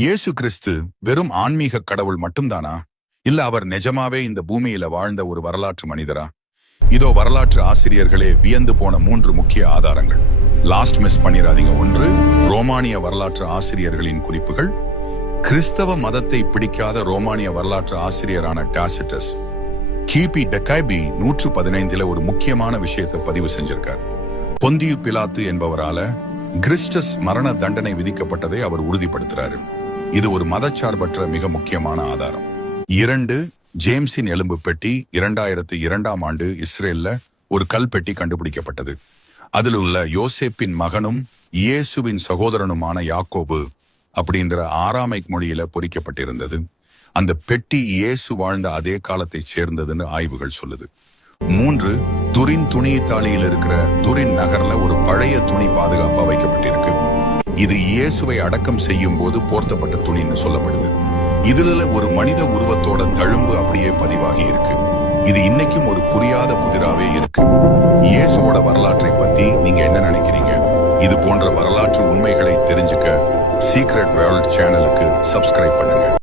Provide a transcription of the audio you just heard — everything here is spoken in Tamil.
இயேசு கிறிஸ்து வெறும் ஆன்மீக கடவுள் மட்டும்தானா? இல்ல அவர் நிஜமாவே இந்த பூமியில வாழ்ந்த ஒரு வரலாற்று மனிதரா? இதோ வரலாற்று ஆசிரியர்களே வியந்து போன 3 முக்கிய ஆதாரங்கள். லாஸ்ட் மிஸ் பண்ணிடாதீங்க. 1, ரோமானிய வரலாற்று ஆசிரியர்களின் குறிப்புகள். கிறிஸ்தவ மதத்தை பிடிக்காத ரோமானிய வரலாற்று ஆசிரியரான டாசிட்டஸ் கிபி டெக்காய்பி 115 ஒரு முக்கியமான விஷயத்தை பதிவு செஞ்சிருக்கார். பொந்தியு பிலாத்து என்பவரால கிறிஸ்டஸ் மரண தண்டனை விதிக்கப்பட்டதை அவர் உறுதிப்படுத்துறாரு. இது ஒரு மதச்சார்பற்ற மிக முக்கியமான ஆதாரம். 2, ஜேம்ஸின் எலும்பு பெட்டி 2002ஆம் ஆண்டு இஸ்ரேல்ல ஒரு கல்பெட்டி கண்டுபிடிக்கப்பட்டது. அதில் உள்ள யோசேப்பின் மகனும் இயேசுவின் சகோதரனுமான யாக்கோபு அப்படின்ற ஆராமைக் மொழியில பொறிக்கப்பட்டிருந்தது. அந்த பெட்டி இயேசு வாழ்ந்த அதே காலத்தைச் சேர்ந்ததுன்னு ஆய்வுகள் சொல்லுது. 3, துரின் துணி இத்தாலியில் இருக்கிற துரின் நகர்ல ஒரு பழைய துணி பாதுகாப்பா வைக்கப்பட்டிருக்கு. இது இயேசுவை அடக்கம் செய்யும் போது போர்த்தப்பட்ட துணின்னு சொல்லப்படுது. இதுல ஒரு மனித உருவத்தோட தழும்பு அப்படியே பதிவாகி இருக்கு. இது இன்னைக்கும் ஒரு புரியாத புதிராவே இருக்கு. இயேசுவோட வரலாற்றை பத்தி நீங்க என்ன நினைக்கிறீங்க? இது போன்ற வரலாற்று உண்மைகளை தெரிஞ்சுக்க சீக்ரெட் வேர்ல்ட் சேனலுக்கு சப்ஸ்கிரைப் பண்ணுங்க.